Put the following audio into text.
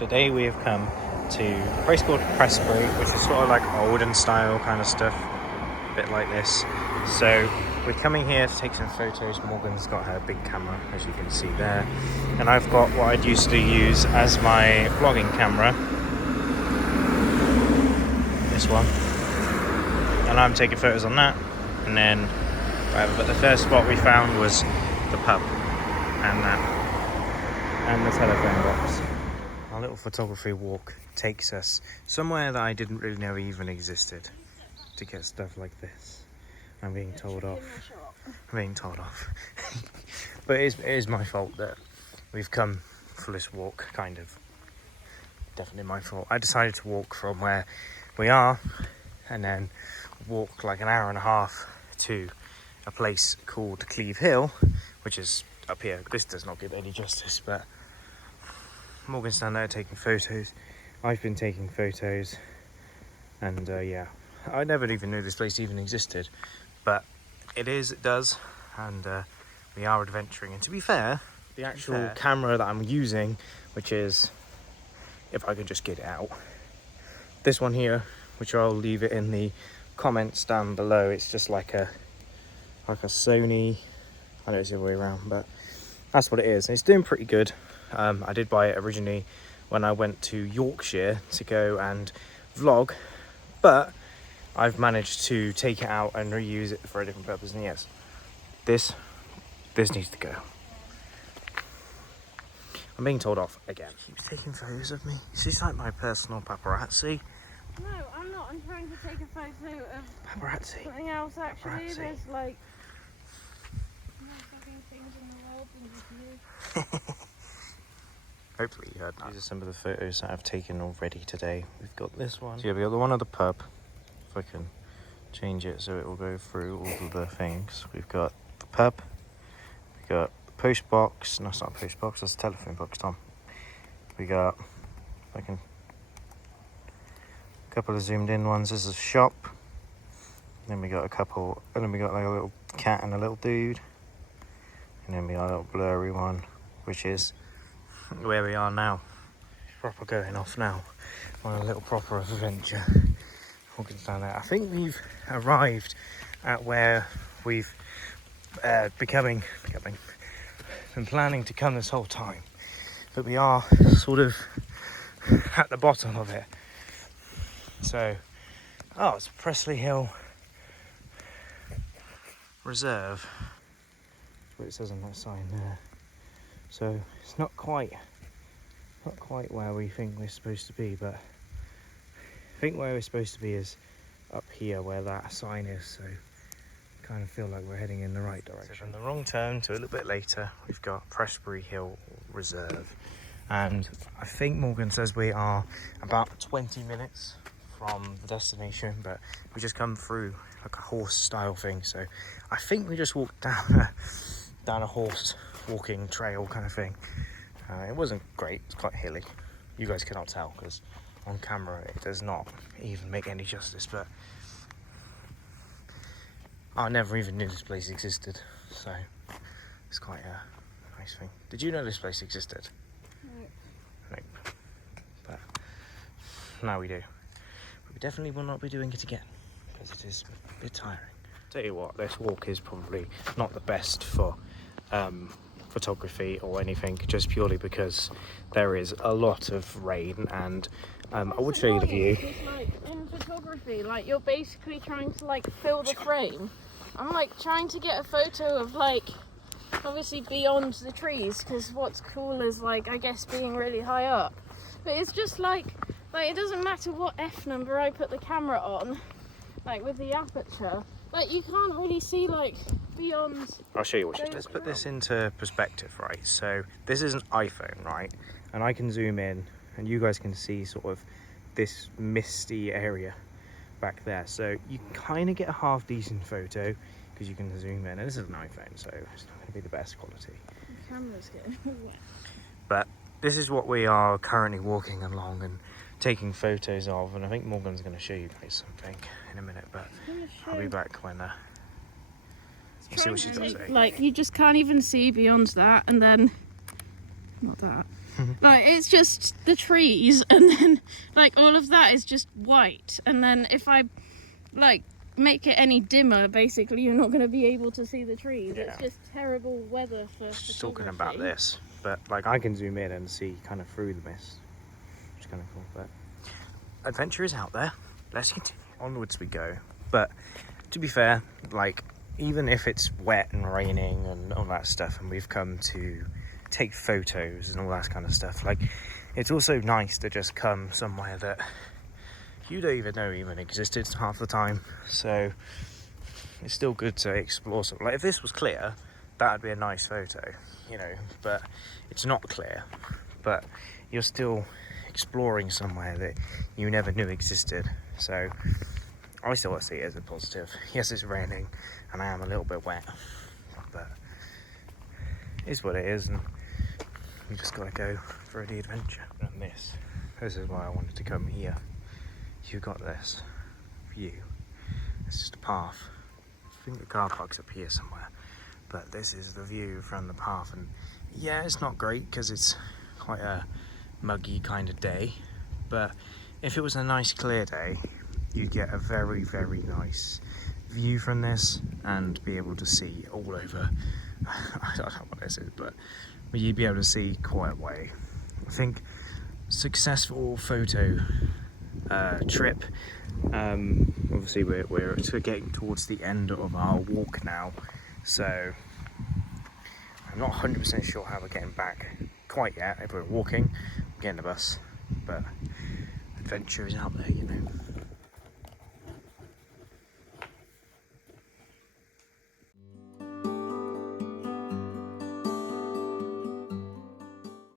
Today we have come to a place called Prestbury, which is sort of like olden style kind of stuff, a bit like this. So we're coming here to take some photos. Morgan's got her big camera, as you can see there, and I've got what I'd used to use as my vlogging camera, this one, and I'm taking photos on that, and then whatever. But the first spot we found was the pub and that, and the telephone box. Our little photography walk takes us somewhere that I didn't really know even existed to get stuff like this. I'm being told off. I'm being told off. But it is my fault that we've come for this walk, kind of. Definitely my fault. I decided to walk from where we are and then walk like an hour and a half to a place called Cleve Hill, which is up here. This does not give any justice, but Morgan's down there taking photos. I've been taking photos, and yeah, I never even knew this place even existed, but it does, and we are adventuring. And to be fair, the actual camera that I'm using, which is, if I could just get it out, this one here, which I'll leave it in the comments down below. It's just like a Sony. I know it's the other way around, but that's what it is. It's doing pretty good. I did buy it originally when I went to Yorkshire to go and vlog, but I've managed to take it out and reuse it for a different purpose. And yes, this needs to go. I'm being told off again. She keeps taking photos of me. She's like my personal paparazzi. No, I'm not. I'm trying to take a photo of Paparazzi. something else. Actually, Paparazzi. there's like no fucking things in the world than just you. Hopefully you heard that. These are some of the photos that I've taken already today. We've got this one. So yeah, we got the one of the pub. If I can change it so it will go through all of the things. We've got the pub. We've got the post box. No, it's not a post box. That's a telephone box, Tom. We got, if I can, a couple of zoomed in ones. This is a shop. Then we got a couple, and then we got like a little cat and a little dude. And then we got a little blurry one, which is where we are now. Proper going off now on a little proper adventure. Walking down there. I think we've arrived at where we've been planning to come this whole time, but we are sort of at the bottom of it. So, oh, it's Presley Hill Reserve. That's what it says on that sign there. So it's not quite where we think we're supposed to be, but I think where we're supposed to be is up here where that sign is, so I kind of feel like we're heading in the right direction. So from the wrong turn to a little bit later, we've got Prestbury Hill Reserve, and I think Morgan says we are about 20 minutes from the destination, but we just come through like a horse style thing, so I think we just walked down a horse walking trail kind of thing. It wasn't great. It's quite hilly. You guys cannot tell because on camera it does not even make any justice, but I never even knew this place existed, so it's quite a nice thing. Did you know this place existed? No. Nope. But now we do. But we definitely will not be doing it again because it is a bit tiring. Tell you what, this walk is probably not the best for photography or anything, just purely because there is a lot of rain, and I would show you the view. It's like in photography, like you're basically trying to like fill the frame. I'm like trying to get a photo of like obviously beyond the trees, because what's cool is like I guess being really high up, but it's just like it doesn't matter what f number I put the camera on, like with the aperture, like you can't really see like beyond. I'll show you what she does. Let's put this into perspective, right? So this is an iPhone, right? And I can zoom in and you guys can see sort of this misty area back there. So you kind of get a half decent photo because you can zoom in. And this is an iPhone, so it's not going to be the best quality. The camera's getting wet. But this is what we are currently walking along and taking photos of. And I think Morgan's going to show you guys something in a minute, but I'll be back when we'll see what she's got to say. Like you just can't even see beyond that, and then not that. Like, it's just the trees, and then like all of that is just white, and then if I like make it any dimmer, basically you're not going to be able to see the trees. Yeah. It's just terrible weather for Just talking photography. about this, but like I can zoom in and see kind of through the mist, which is kind of cool. But adventure is out there. Let's continue. Onwards we go. But to be fair, like even if it's wet and raining and all that stuff, and we've come to take photos and all that kind of stuff, like it's also nice to just come somewhere that you don't even know even existed half the time. So it's still good to explore something. Like if this was clear, that would be a nice photo, you know, but it's not clear. But you're still exploring somewhere that you never knew existed. So I still see it as a positive. Yes, it's raining and I am a little bit wet, but it's what it is, and you just gotta go for the adventure. And this is why I wanted to come here. You've got this view. It's just a path. I think the car park's up here somewhere, but this is the view from the path. And yeah, it's not great because it's quite a muggy kind of day, but if it was a nice clear day, you'd get a very, very nice view from this and be able to see all over. I don't know what this is, but you'd be able to see quite a way. I think successful photo trip. Obviously we're getting towards the end of our walk now, so I'm not 100% sure how we're getting back quite yet. If we're walking, we're getting a bus, but adventure is out there, you know.